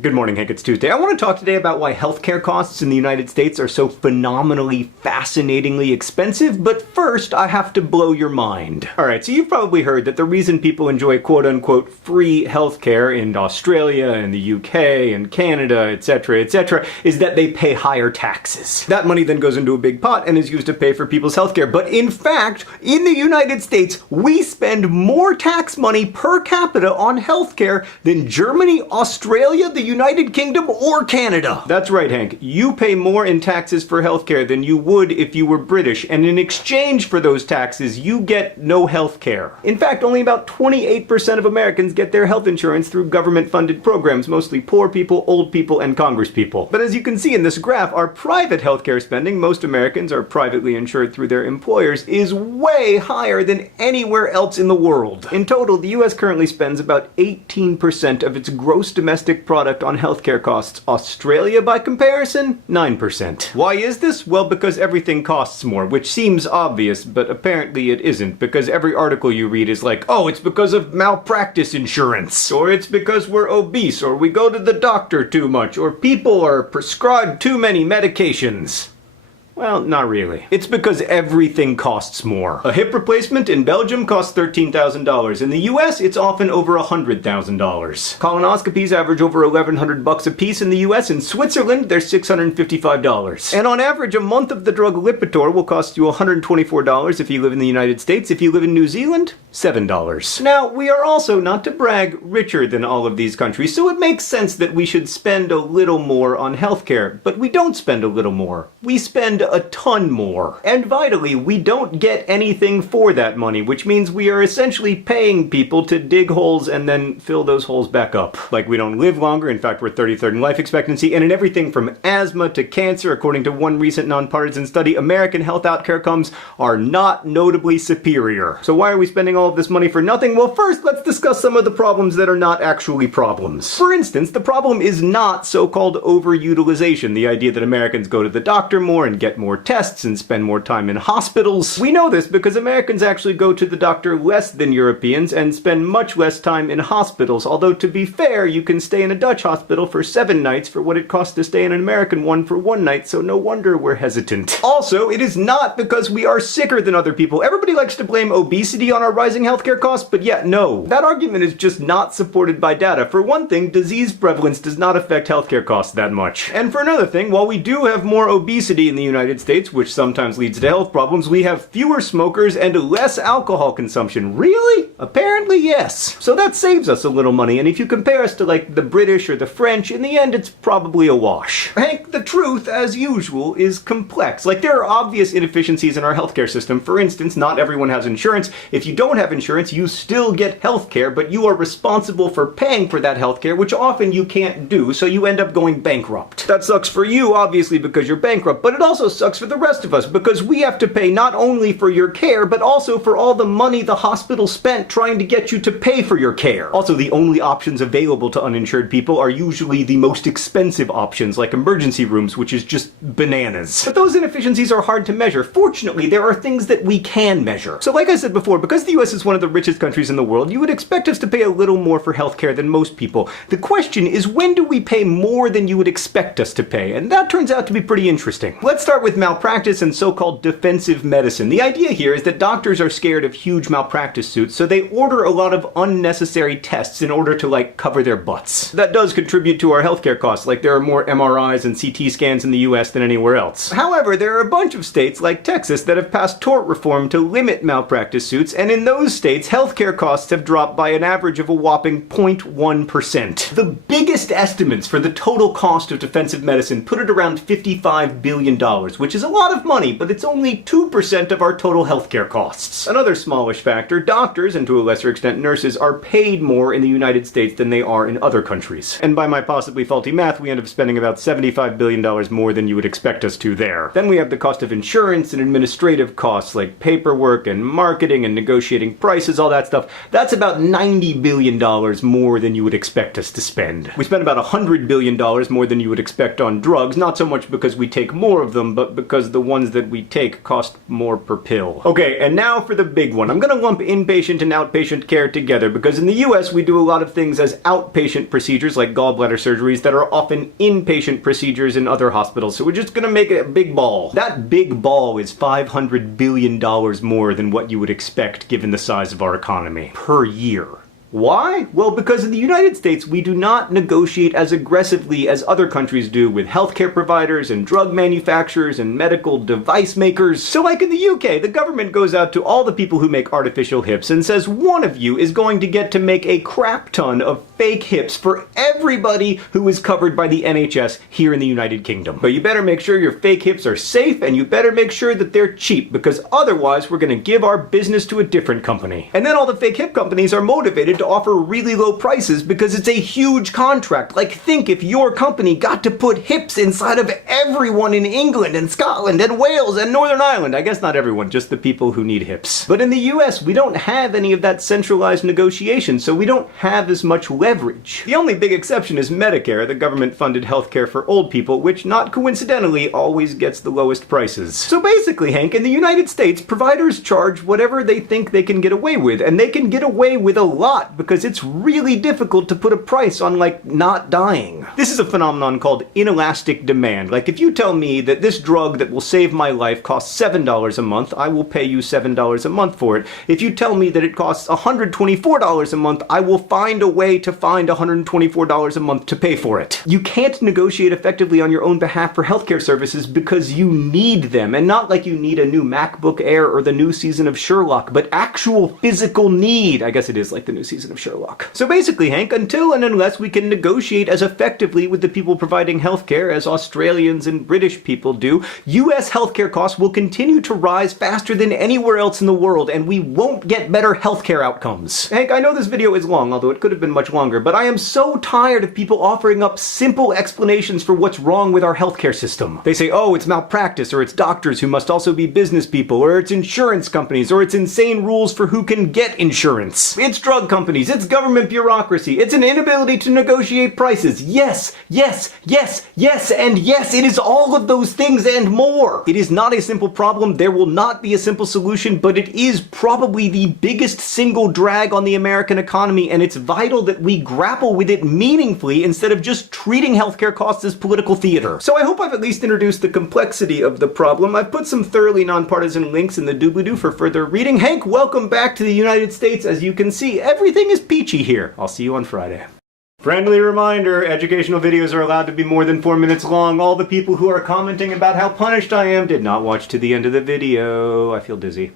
Good morning, Hank. It's Tuesday. I want to talk today about why healthcare costs in the United States are so phenomenally, fascinatingly expensive, but first I have to blow your mind. Alright, so you've probably heard that the reason people enjoy quote-unquote free healthcare in Australia and the UK and Canada, etc., is that they pay higher taxes. That money then goes into a big pot and is used to pay for people's healthcare. But in fact, in the United States, we spend more tax money per capita on healthcare than Germany, Australia, the United Kingdom, or Canada. That's right, Hank. You pay more in taxes for healthcare than you would if you were British, and in exchange for those taxes, you get no healthcare. In fact, only about 28% of Americans get their health insurance through government-funded programs, mostly poor people, old people, and congresspeople. But as you can see in this graph, our private healthcare spending, most Americans are privately insured through their employers, is way higher than anywhere else in the world. In total, the US currently spends about 18% of its gross domestic product on healthcare costs. Australia, by comparison, 9%. Why is this? Well, because everything costs more, which seems obvious, but apparently it isn't, because every article you read is like, oh, it's because of malpractice insurance, or it's because we're obese, or we go to the doctor too much, or people are prescribed too many medications. Well, not really. It's because everything costs more. A hip replacement in Belgium costs $13,000. In the US, it's often over $100,000. Colonoscopies average over $1,100 a piece in the US. In Switzerland, they're $655. And on average, a month of the drug Lipitor will cost you $124 if you live in the United States. If you live in New Zealand, $7. Now, we are also, not to brag, richer than all of these countries, so it makes sense that we should spend a little more on healthcare. But we don't spend a little more. We spend a ton more. And vitally, we don't get anything for that money, which means we are essentially paying people to dig holes and then fill those holes back up. Like, we don't live longer, in fact we're 33rd in life expectancy, and in everything from asthma to cancer, according to one recent nonpartisan study, American health outcomes are not notably superior. So why are we spending all of this money for nothing? Well, first, let's discuss some of the problems that are not actually problems. For instance, the problem is not so-called overutilization, the idea that Americans go to the doctor more and get more tests and spend more time in hospitals. We know this because Americans actually go to the doctor less than Europeans and spend much less time in hospitals, although to be fair, you can stay in a Dutch hospital for 7 nights for what it costs to stay in an American one for 1 night, so no wonder we're hesitant. Also, it is not because we are sicker than other people. Everybody likes to blame obesity on our rising healthcare costs, but yet no. That argument is just not supported by data. For one thing, disease prevalence does not affect healthcare costs that much. And for another thing, while we do have more obesity in the United States, which sometimes leads to health problems, we have fewer smokers and less alcohol consumption. Really? Apparently, yes. So that saves us a little money, and if you compare us to, like, the British or the French, in the end, it's probably a wash. Hank, the truth, as usual, is complex. Like, there are obvious inefficiencies in our healthcare system. For instance, not everyone has insurance. If you don't have insurance, you still get healthcare, but you are responsible for paying for that healthcare, which often you can't do, so you end up going bankrupt. That sucks for you, obviously, because you're bankrupt, but it also sucks for the rest of us, because we have to pay not only for your care, but also for all the money the hospital spent trying to get you to pay for your care. Also, the only options available to uninsured people are usually the most expensive options, like emergency rooms, which is just bananas. But those inefficiencies are hard to measure. Fortunately, there are things that we can measure. So like I said before, because the US is one of the richest countries in the world, you would expect us to pay a little more for healthcare than most people. The question is, when do we pay more than you would expect us to pay? And that turns out to be pretty interesting. Let's start with malpractice and so-called defensive medicine. The idea here is that doctors are scared of huge malpractice suits, so they order a lot of unnecessary tests in order to, like, cover their butts. That does contribute to our healthcare costs, like there are more MRIs and CT scans in the US than anywhere else. However, there are a bunch of states, like Texas, that have passed tort reform to limit malpractice suits, and in those states, healthcare costs have dropped by an average of a whopping 0.1%. The biggest estimates for the total cost of defensive medicine put it around $55 billion, which is a lot of money, but it's only 2% of our total healthcare costs. Another smallish factor, doctors, and to a lesser extent nurses, are paid more in the United States than they are in other countries. And by my possibly faulty math, we end up spending about $75 billion more than you would expect us to there. Then we have the cost of insurance and administrative costs, like paperwork and marketing and negotiating prices, all that stuff. That's about $90 billion more than you would expect us to spend. We spend about $100 billion more than you would expect on drugs, not so much because we take more of them, but because the ones that we take cost more per pill. Okay, and now for the big one. I'm gonna lump inpatient and outpatient care together because in the US we do a lot of things as outpatient procedures like gallbladder surgeries that are often inpatient procedures in other hospitals, so we're just gonna make it a big ball. That big ball is $500 billion more than what you would expect given the size of our economy per year. Why? Well, because in the United States, we do not negotiate as aggressively as other countries do with healthcare providers and drug manufacturers and medical device makers. So like in the UK, the government goes out to all the people who make artificial hips and says one of you is going to get to make a crap ton of fake hips for everybody who is covered by the NHS here in the United Kingdom. But you better make sure your fake hips are safe and you better make sure that they're cheap because otherwise we're going to give our business to a different company. And then all the fake hip companies are motivated to offer really low prices because it's a huge contract. Like, think if your company got to put hips inside of everyone in England and Scotland and Wales and Northern Ireland. I guess not everyone, just the people who need hips. But in the US, we don't have any of that centralized negotiation, so we don't have as much leverage. The only big exception is Medicare, the government-funded healthcare for old people, which not coincidentally always gets the lowest prices. So basically, Hank, in the United States, providers charge whatever they think they can get away with, and they can get away with a lot because it's really difficult to put a price on, like, not dying. This is a phenomenon called inelastic demand. Like, if you tell me that this drug that will save my life costs $7 a month, I will pay you $7 a month for it. If you tell me that it costs $124 a month, I will find a way to find $124 a month to pay for it. You can't negotiate effectively on your own behalf for healthcare services because you need them, and not like you need a new MacBook Air or the new season of Sherlock, but actual physical need. I guess it is like the new season of Sherlock. So basically, Hank, until and unless we can negotiate as effectively with the people providing healthcare as Australians and British people do, US healthcare costs will continue to rise faster than anywhere else in the world, and we won't get better healthcare outcomes. Hank, I know this video is long, although it could have been much longer, but I am so tired of people offering up simple explanations for what's wrong with our healthcare system. They say, oh, it's malpractice, or it's doctors who must also be business people, or it's insurance companies, or it's insane rules for who can get insurance. It's drug companies, it's government bureaucracy, it's an inability to negotiate prices. Yes, yes, yes, yes, and yes, it is all of those things and more. It is not a simple problem, there will not be a simple solution, but it is probably the biggest single drag on the American economy, and it's vital that we grapple with it meaningfully instead of just treating healthcare costs as political theater. So I hope I've at least introduced the complexity of the problem. I've put some thoroughly nonpartisan links in the doobly-doo for further reading. Hank, welcome back to the United States. As you can see, everything is peachy here. I'll see you on Friday. Friendly reminder, educational videos are allowed to be more than 4 minutes long. All the people who are commenting about how punished I am did not watch to the end of the video. I feel dizzy.